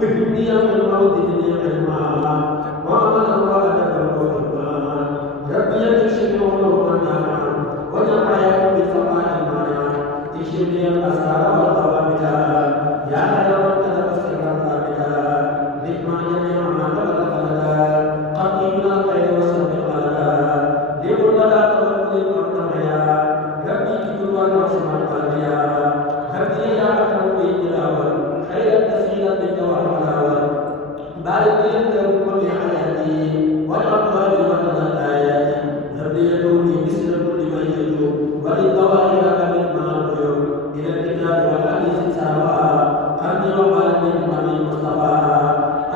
فهمني في الموت من علما وعملا وأدبا وحكما ربي يكشف ولو منعا وجعل حياة بالفقاء المانع اكشف لي الأسرار والقوامل يا خير من كتب السر الثابتا ذكما جميع ما قبل خلدا قضي من الخير وسلم الخلدا لقل لا توكل المرتميا ربي كتب والرسم القلبيا هدي يا أكرم بالتلاوة خير التسهيل بالتوحد بارك لي التوبة بحياتي والأقوال ومن الآيات ربي يدوني مثل كل من يدعو وللظواهر كمما أرجو إلى الكتاب والحديث سواء خلني وقال من المصطفى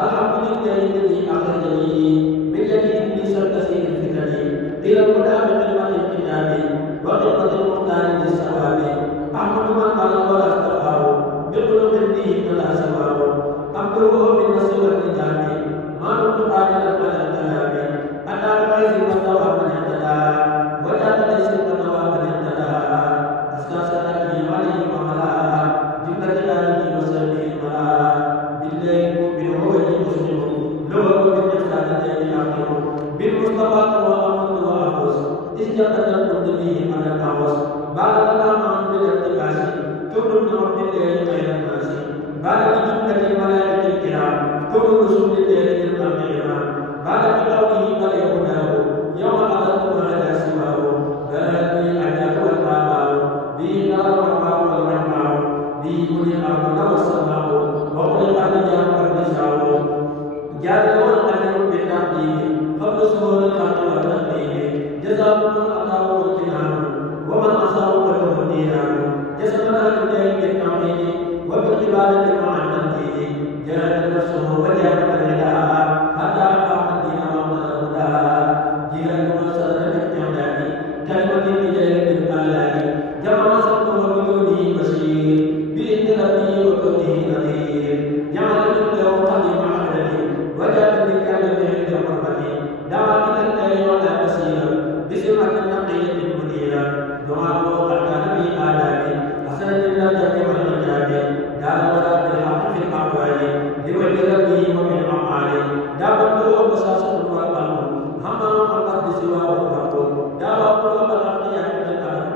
الحمد لله الذي أخرجني من يد إبليس الكثير الفتن إلى الهدى بكلمة الكتاب وقمة المختار للثواب أحمد من قال ولا استغفر بقلوب به فلا سواه أمره بالنصر والكتاب ما كنت قادرا على الكلام أتى بغيظ المستوى من اهتدى وجاء ليس المستوى من اهتدى أسكى صلاته عليه وعلى جملة آله وصحبه الملا بالله مؤمن وولي مسلم لغة بالإحسان الذي يعقل بالمصطفى وأمن وأفوز إذ جاءت القرد به على الأعوص بعد لنا معا بالارتكاز كل ابن عبد الله خير الناس بعد جملة الملائكة الكرام كل رسول الله للقيامة بعد بقوله بل يهداه يوم قدرت على سواه بلد الأعداء والآباء به نار الرحماء والرحماء به كل الأرض والسماء وخلق الرجال والنساء جعل القدر بالتعديل قبل ظهور الخلق والتقدير جزاكم الله والكرام ومن أصاب فله النيران جسمنا لله بالتوحيد وبالعبادة مع التنفيذ جاهد نفسه وجاهد الرداء حتى أقام الدين وأمن الهدى جهاد وسر بالاعتماد كلمة بجاهد الآلام جمع صدقه بدونه بشير بإذن ربه وكونه نذير جعل منه قديم عهده وجاهد بالكلمة عند حرمته دعا إلى الله ولا بصيرا بسمعة نقية منيرة دعاءه قد كان في آداب حسنة النجاة والإنجاب دار ولا بالحق في الأقوال لوجه ربه وفي الأعمال دعوته بساسة والقلب هما فقد سواه الرب دعوة قلوب الأنبياء بالقلب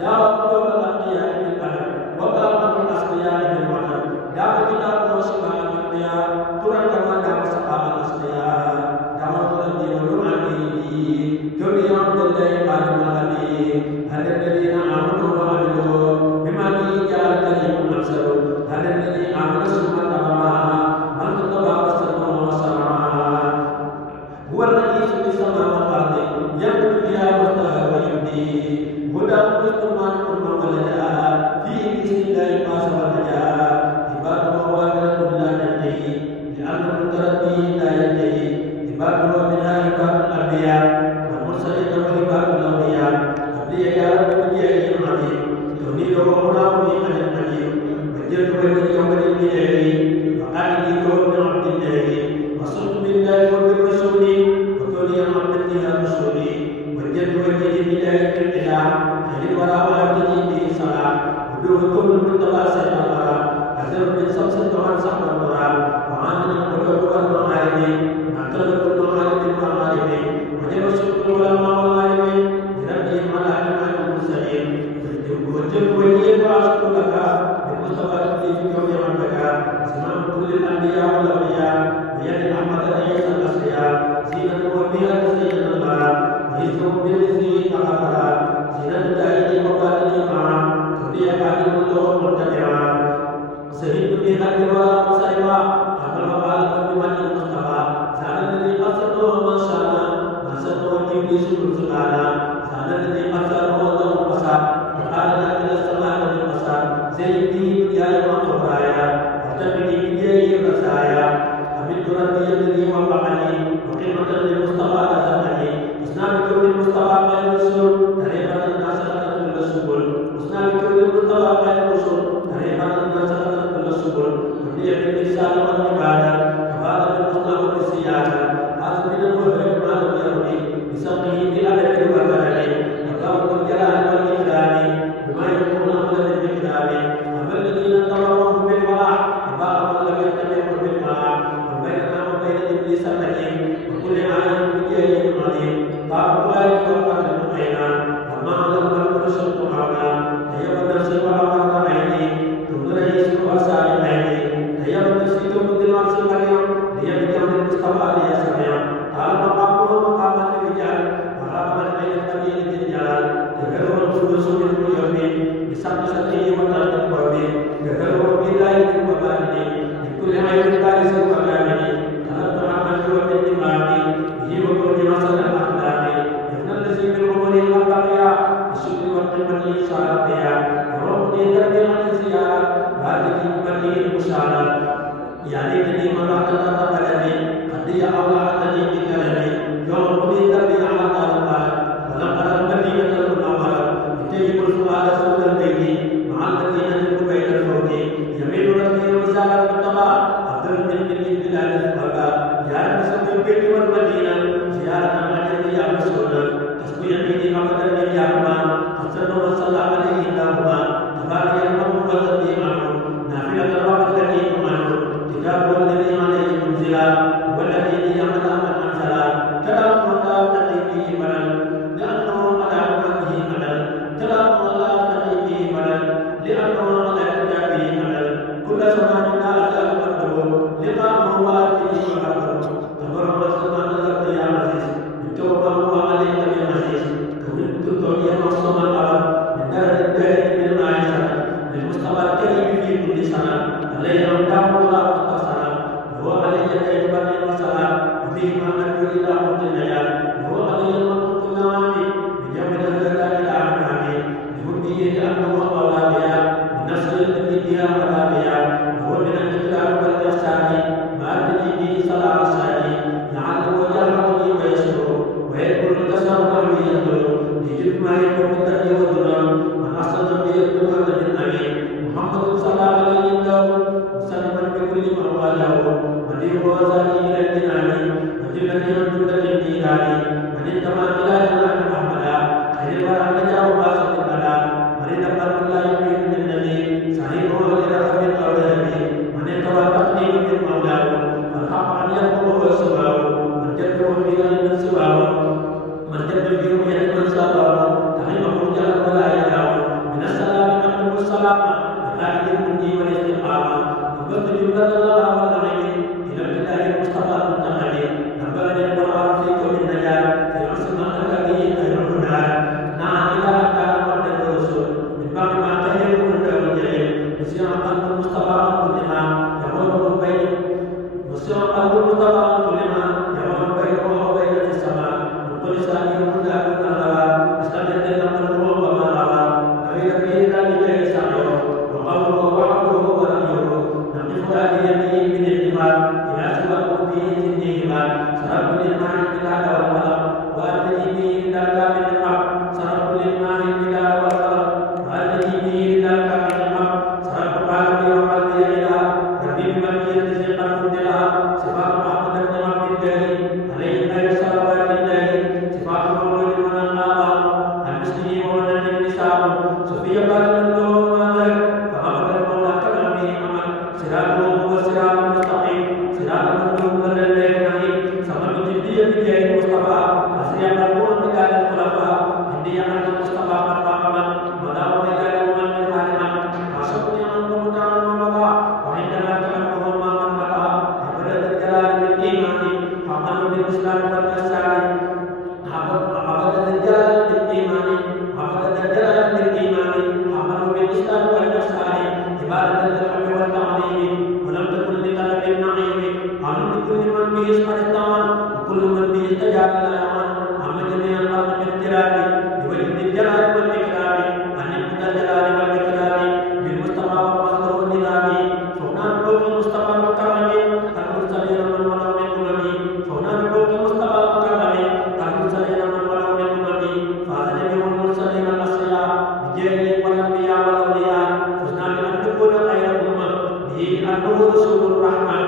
دعوة قلوب الأنبياء بالقلب وباب الأصفياء بالوطن دعوة كتاب وشفاء الأنبياء ترى كما دعوة سقاء الأصفياء دعوة الذي ونعمه كل عبد الله قال النبي هل الذين آمنوا وعملوا بما به جاء الكريم الأبصر هل الذي آمن ثم تبعها من تبع واستقام وسرعا هو الذي في السماء والأرض يملك فيها وحده ويبدي هدى ثم ثم ولدا فيه بإذن الله قاس ونجا عباده وامرة لا تنتهي لأن المتردي لا ينتهي عباده منها عباد الأنبياء والمرسلين وعباد الأولياء أبلي يا رب بجاه عظيم تهديد ومناه في قدر قديم وجدت بين يوم الدين وقال لي ابن عبد الله وصلت بالله وبالرسول وكوني عبد الله الرسول وجدت وجهي بالله الإله خير الورى وأبتدي به صلاة وجوهكم المنتقى سيد الورى أزر من سمسة عن صحب الورى وعامل القلوب والمعارف نعتبر المعارف المعارف وجب الشكر والعلماء والعالمين لربهم على أجمع المرسلين وجب وجهي وأشكر لك بالمصطفى الذي في كون ربك سمام كل الأنبياء والأولياء بيد أحمد رئيس الأصفياء زينة وبها تزين الله ويسرهم برزقه تقبلا زينة دائما وقاتل معا تولي قادم له مرتفعا سهيد في قلب ولا مصيبا أقل وقال بمن المصطفى زاد الذي قصده ما شاء ما سده إبليس سبحانه زاد الذي قصده له المساء وقال نازل السماء بالمساء سيدي يا يوم الطفايا وتبني بيدي الرسايا أمد ربي الذي وفقني وقيمة للمصطفى رزقني اسنى بكل المصطفى غير الرسول طريقة الناس كل السبل اسنى بكل المصطفى غير الرسول طريقة الناس كل السبل وفي باللسان والعبادة كفاله بالمصطفى بالسيادة هذا من المهرب ما لم يرضي بسقه بأدب وبلد وكون الجلال والإكرام بما يكون أهلا للإكرام أما الذين تبرؤوا بالفلاح فباء من لم يتبعوا بالفلاح وجنات القربين كفروا بالله وبابه لكل عيب بارز وكامل تنطع عنه وبالدماغ به وكل مثل الاخلاق ابن الذي بالامور البقيه الشكر والقمه شاربها وربني تربيه عن الزياره هذه امتي المشاره يا ليتني مرات بلدي قد اوعدني بكرمي يوم قضيت بي على طالبات ولم ارى المدينه المنوره يجيب الفؤاد سود البيت مع المدينه بين الفوق يميل ربي وزار المتبع افضل من بلاد الغرباء يا رب البيت والمدينه زياره الذي يا مسؤول تسقي يميني ابدا من يا رحمن حسن وصلى عليه اللهم تبارك المرء والذي عنه نافله الوقت الذي عنه كتاب الذي عليه منزلا والذي يعمل من انزلا كلام الله الذي فيه ملل لانه على امته ملل كلام الله الذي فيه ملل لانه على كتابه ملل كل زمان اتاه قدره لقاءه واتيه وحده تبرع الزمان الذي يا عزيز التوبه عليك بالعزيز كنت الدنيا مصوما الارض من درجه الدائم من عائشه للمصطفى الكريم في كل سنه الليل رمضان ولا هو علي كيف من وسلام وفيهما نرجو الى حب الليال هو علي المنطق النوامي بجمع الزكاه الاعمال بهديه لانه اولى بها بنصر الذي ولا بها هو من الاكرام والاحسان ما تجي به صلاه الشهيد لعله يرحمني ويشكر ويذكر الكسر نحوي ينظر لجد ما يكون بالتقي والظلم من احسن به الدنيا من الامين محمد صلى الله عليه وسلم مسلما بكل ما والاه ولي وزادي الى الجنان وجلتي من جمله الدينان من انتمى الى جنان احمدا خير الورى نجا وباسط البلاء من نقل لا يمين للنبي صحيحه لرحم القوله من انتوى التقديم من مولاه فالحق ان يقوم سواه من جد في من سواه من جد في رؤيه من سواه تحمه جل ولا يداه من السلام نحمد السلام بقائد المنجي والاستقامه نبت جمله الله والنعيم الى الله المصطفى المنتقم نبأني القران في كل النجاه في عصر ما الذي خير الهدى نعم الى كان قبل الرسل من بعد ما خير من الجليل مسير قلب المصطفى عن كل ما يهون بين مسير قلب المصطفى عن كل ما يهون بينه وبين السماء من كل سائر من دون الهوى استمد الامر وما روى نبي فيه ذلك يسعيه وقوله وحده ونبيه نقف هذه يمين من الاحتمال الى سوى فيه سنهما سرب للماء البلاد والقلم واتني به الى الباب النقب سرب للماء البلاد والقلم واتني به الى الباب النقب سرب قلبي وقلبي الى ربي بمكي الذي قد فضلها صفات محمد بن عبد الله عليه خير صلوات الله صفات مولود من الناظر المسلم وولد النساء صفي قلب له ماذر فغفر المولى كما به عمل صراطه هو الصراط المستقيم صراط المغضوب عليهم سمت جدية بجاه المصطفى أسرع قلبه بجاه الخلفاء هدي عن المصطفى قد وداوم إلى يوم القيامة عاشقني عنه مدعا ومضى وعندنا تحبه ما قد مضى عبد الجلال بالإيمان حقا بالإسلام والإحسان عبد الجلال بالإيمان عبد الجلال بالإيمان حقا بالإسلام والإحسان عبادة الحب والتعظيم ولم تكن لطلب النعيم عن لكل من به اسم الطعام وكل من به استجاب الامان عم جميع الخلق باختلاف بوجه الجلال والاكرام عن ابتدى الجلال والاكرام بالمصطفى والمصدر والنظام فهنا بفوق المصطفى المكرم المرسلين من ولو من امم فهنا بفوق المصطفى المكرم المرسلين من ولو من امم فاز جميع المرسلين الاسرياء بجاه والانبياء والاولياء فزنا بان تكون خير امه به انه رسول الرحمن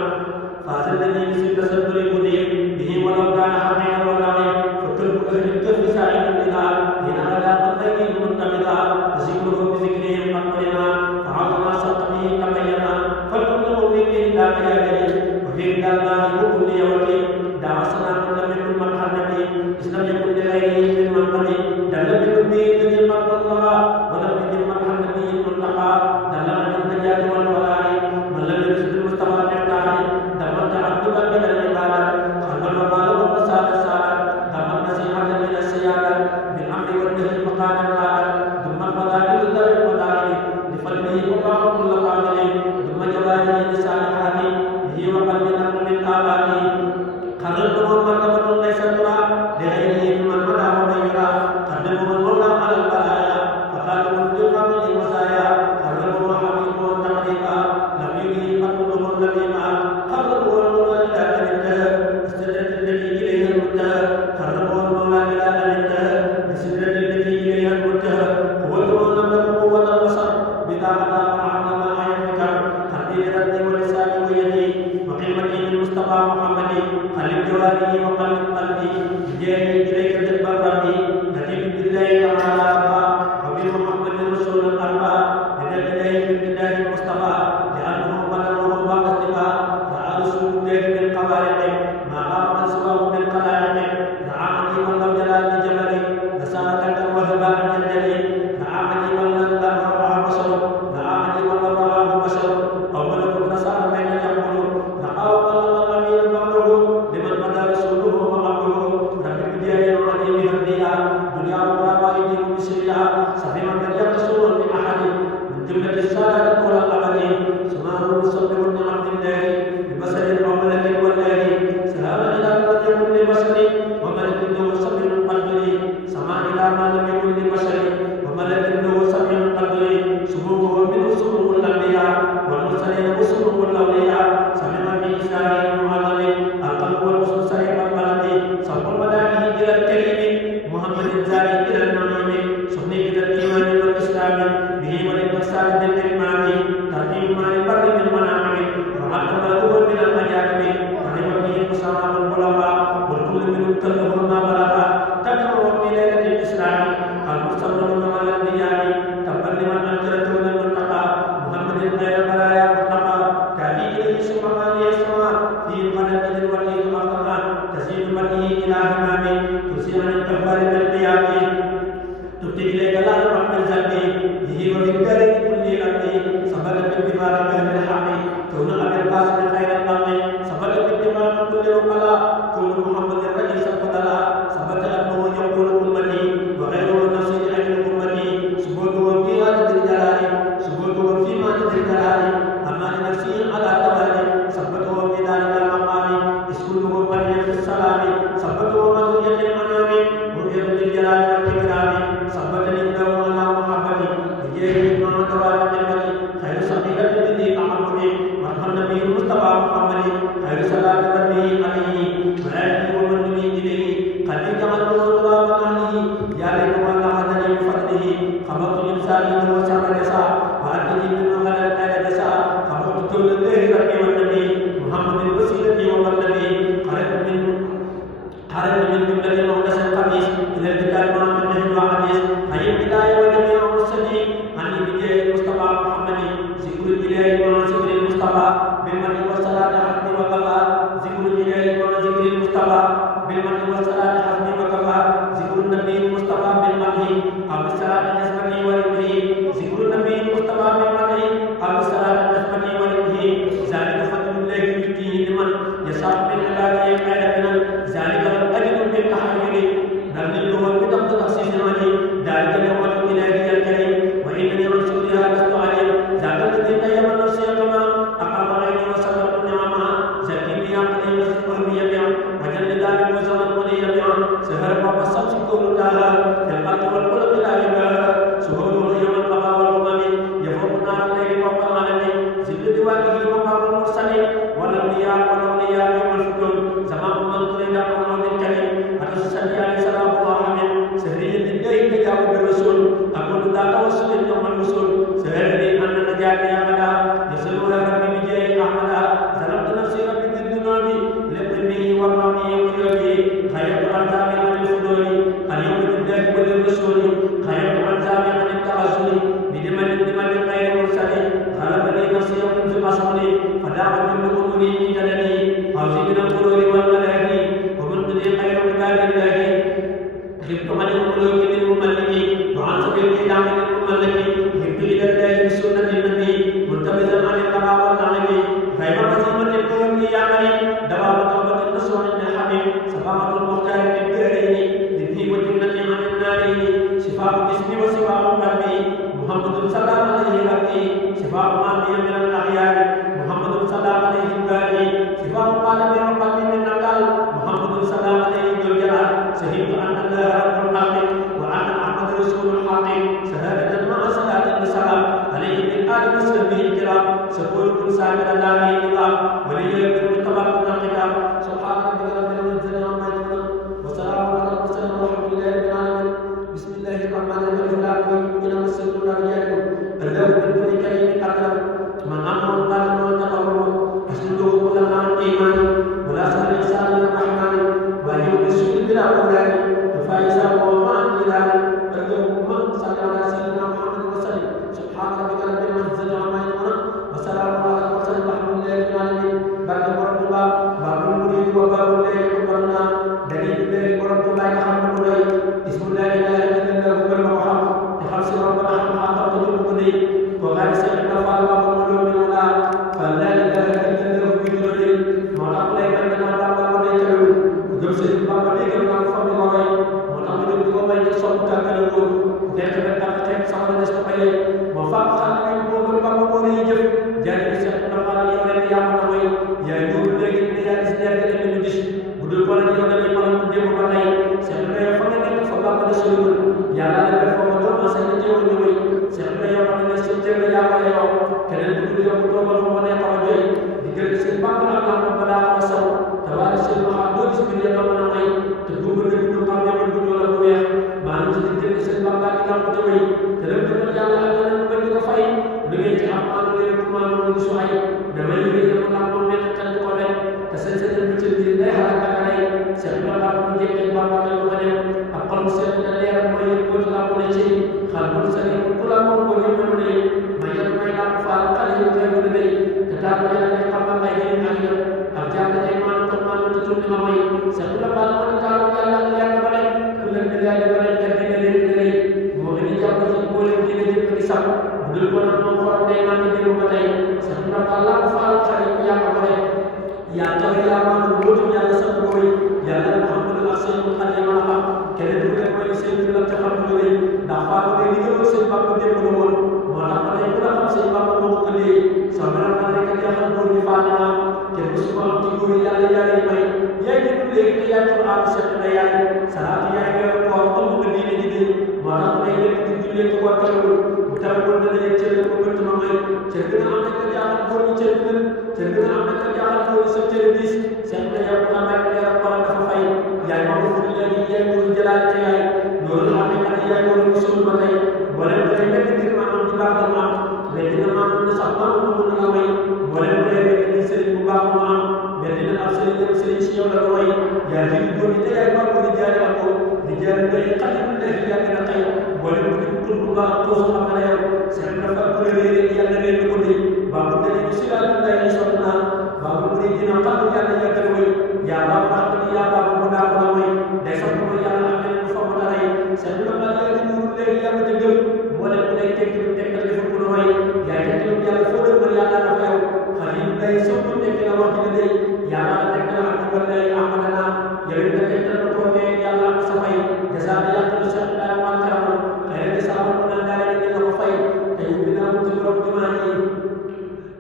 فاز الذي بسد صدر المدير به ولو كان حقيقا وضعيف فكل اهل الكفر سائل بها هنا على قدره المنتقدا وذكره بذكرهم قدرنا فعظم سلطته تبينا فالكل مؤمن لا كيادين وفي رضا الله وكل يوم دعا صنع لم يكن مرحبا اذ لم يكن لغيره من منقذ دل بكله الذي قد الله ولم يكن مرحبا به المنتقى دل عن النجاه والفلاح من لم يرشد المصطفى المفتاح دمت تعبدا من العباده خلف الوبال والفساد الساده دمت نصيحه من السياده بالامر والنهي فقال قال ثم الفضائل ذر الفضائل لفضله إذا أتى فعلم ما يذكر خلي بردي ولساني ويدي وقيمتي بالمصطفى محمد خلي جواري وقلب قلبي بجاهي إليك جذب ربي نتيب بالله تعالى وبمحمد رسول الأربع بدل إليه بالله المصطفى لأنه بلغه بعد اتباع رأى رسول الله بالقوارق ما غاب عن سواه بالقلائق رعى عجيبا لو جلال جبلي لسانة وهباء يدلي رعى عجيبا لو رآه بشر رعى عجيبا لو رآه بشر أو ملك نصار بين يقول رأى وقلب الأمير قبله لمن بدا رسوله وقبله رب بداية العليم هديها دنيا وقرابة يديم بسرها سفيما من يقصر من أحد من جملة السادة طول الأبد سماه مصبر من عبد الله ببصر أو ملك والله سلام إلى من يكن لبشر وملك له سبيل القدر سما إلى ما لم يكن لبشر وملك له سبيل القدر سموه منه سمو الأنبياء والمرسلين وسمو الأولياء سمع بإسرائيل المعظم القلب والحسن صحيح القلب صرف المدائح إلى الكريم محمد الزاري إلى النعيم سني إلى الإيمان والإسلام به وللإحسان بالإمام ترتيب ما للبر من مناعم وحتى ما هو من الأجانب فهم به المسامى والبلغاء والكل منهم كله ما بلغ تدعو في ليلة الإسلام المرسل من الأنبياء تبا لمن أنكر دون المنتقى محمد غير البرايا مطلقا تأتي إليه سبحانه يسمع في قدم الوكيل أفضل تزيد مديه إلى همام ترسل عن الكفار بالقيام تبتي إليك لا رحم الذنب به وبالدار كل ربي سبقت باتفاق أهل الحق كون أبي القاسم خير الخلق سبقت باتفاق كل ربلا كون محمد الرئيس الفضلاء ثبت أنه يقول أمتي وغيره نصير أجل أمتي سبوته في عدد الجلال سبوته في معنى الجلال أما لنفسه على توالي ثبته في ذلك المقام اسكته بني في السلام ثبته مدنية المنام رؤية للجلال والإكرام ثبتني له على محبتي بجاه مع دوام قلبتي خير صغيرة لذي تعبدي مرحبا به المصطفى محمد خير صلاة ربه عليه ملائكته ومن به إليه قد جعلته ترابا عليه يا ليت ما أخذني بفضله خبرت إنساني وسام النساء وأتني من أغلى الآل دساء خبرت كل الله ربي والنبي محمد وسيلتي والنبي خرجت من جملة مهندس القميص إلى الكتاب مع منه وحديث هي البداية وجميع المرسلين عن بجاه المصطفى محمد ذكر الإله مع ذكر المصطفى بالمدح والصلاة حسبي وكفى ذكر الإله مع ذكر المصطفى بالمدح والصلاة حسبي وكفى ذكر النبي المصطفى بالمدح أو بالصلاة حسبي وربه ذكر النبي المصطفى بالمدح أو بالصلاة حسبي وربه ذلك فضل الله يؤتيه لمن يشاء من عباده خيرا ذلك الأجر بالتحمل نبذله بضبط تخصيص عليه ذلك نعمة الإلهي الكريم وإنني عن شكرها لست عليم ذاك الذي طيب النفس كما أقام عيني وسبب النعمة زكي بها قليل وشكر يبيع وجل ذلك وزمن وليبيع سهر وقصد شكر لها في القلب والقلب لا يبيع سهوله يوم البقاء والأمم يفوق نار الليل فوق العالم زد دواته مقام المرسلين والأنبياء والأولياء يوم الفتون زمان من طريق الموت الكريم أتصلي عليه سلام الله عليه سهرية الدين تجاوب بالرسول أقول ذاك وصل يوم الوصول سهرني أن نجاتي أبدا يسلوها ربي بجاه أحمدا ظلمت نفسي ربي بالذنوب لقلبه ورمي وقلبي خيرت عن عن الفضول اليوم بالله وللرسول خيرت عن عن التعزل بدمن غير مرسل غلبني نفسي وكنت أصلي فدعوت من أمري من جلدي فوزي من الغرور والملاهي ومن قدر خير عباد الله جبت عن الملوك للمملك وعن سبيل الكلام للمملك جبت إلى الله بسنة النبي منتبذا عن القضاء واللعنة غير مزيمة القوم يعمل دوام توبة النصر عند الحبيب صفاقة المختار للدارين ذكري والجنة عن النارين شفاء جسمي وشفاء قلبي محمد صلى الله عليه ربي شفاء ما بي من الأحياء محمد صلى الله عليه الباري شفاء قلبي وقلبي من النقل محمد صلى الله عليه ذو الجلال شهدت أن الله رب الحق وأن محمد رسول الحق شهادة مع صلاة السلام عليه بالآل وصحبه الكرام شكور كل سامر الله الإمام ولي المتبع من الكتاب سبحان ربك رب العزة عما يصفون وسلام على المرسلين والحمد لله رب العالمين بسم الله الرحمن الرحيم إنما السر الله الله من دونك yow keneen bu dul yow toogal fa ma neex a joy diggante seen bàq ak lamb balaa ko saw te waaye seen maxaat doo gis mbir yàlla mën a may te duuba nga dund xam ne man dund la bu weex maanaam ci diggante seen bàq ak lamb te wéy te lépp defal yàlla ak yeneen bañ di ko fay lu ngeen ci am maanaam leen maanaam lu gisu ay damay liggéey dama lamb moom nekk tan ko rek te seen seen bu ci biir day xalaat ak rey seen la lamb mu jekkee bàq ak lu ma dem ak xol bu seet na leer mooy yëpp ko ci lamb ne ci xal bu sa ne ku la moom ko yëpp mu ne may yàlla may lamb faal xale yi koy mu ne te taal yàlla ne xam ay jëriñ ak yëpp ak jàng ay maanaam te maanaam te tuuti ma may seen la baal moo ne taal yàlla ak yàlla ba rek ku leen di laaj ba rek ak dina leen di rëy moo ngi di jàpp ci mboolem dina jëpp di sax bu dul ko nag moom xorom day naan di jëlu ba tey seen la baal lamb faal xale yi yàq ba rek yaa taw yaa maanaam mbootum yàlla sax mooy yàlla Muhammadu ak seen xale ma xam keneen du leen mooy seen bi la te xam lu rëy ndax faa ko dee digal seen bàpp démb la woon moo tax ma tey ku la xam seen bàpp moo ko dee sa mën a nekk jeexal góor ñi faa naa kenn ku si ko am ci góor yàlla yàlla yi may yaay di léegi te yaay pour am seet na yaay salaatu yaay weeru koor ëmb nga diine ji dee moo tax ma tey nekk di jullee ko war teewul bu teewul dana yëg cër ko bëtt ma may cër bi nga am nekk jaaxal góor ñi cër bi cër bi nga am nekk jaaxal góor ñi sa cër diis seet na yow bu amee leer wala dafa fay yaay ma ko fudi léegi yaay ko jëlaat te yaay loolu xam ne kat yaay ko musul ba tey wala day nekk ngir maanaam di baax dama am mais dina maanaam ne sax maanaam mu mën la may wala bu dee nekk ni sëriñ bu baax mu am mais dina am sëriñ si yow la ko way yaa ji di góor ñi te yaay baax ko di jaay ak ko di jaay ngay xale bu nekk yaa dina tey wala bu di tur bu baax ko xam na yow seet na fa ko réeré yàlla réer ko di baax bu dañu si daal day ñu sonn naan baax bu di dina xam yàlla yàggal way yaa baax baax ni yaa baax mu daa ko may day fa ko yàlla am na fa mu daray seet na ba yaa di nuru léegi yàlla te gëm wala bu lay tekk lu tekkal defu ko way yaa tekk lu yàlla foo dem yàlla dafa yow xalim day soppu tekk la wax dina day yàlla la tekk la ak wala day amadana yow it nga tekk la ko ne yàlla am sa fay jasaa da yàlla lu sax daa ma karam xëy na saa mu naan daal di nga ko fay te yu bi naa mu ci borom jumaa ji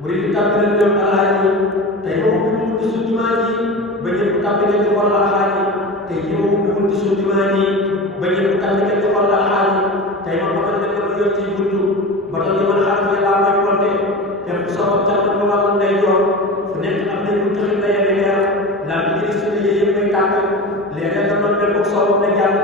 murid tàbbal ñoom alaaji tey moom bi mu ci su jumaa ji ba ñëpp tàbbal ci xol alaaji tey moom bi mu ci su jumaa ji ba ñëpp tàbbal ci xol alaaji tey ma ko ne ko yor ci buntu ba tax li ma xaar ne laa koy compté te bu soxla ca ko wàllu ndey joor fu nekk am nañ ko taxit la yene leer la bi ci suñu yëpp may tàkk léeg-léeg dama dem ko soxla ne jàll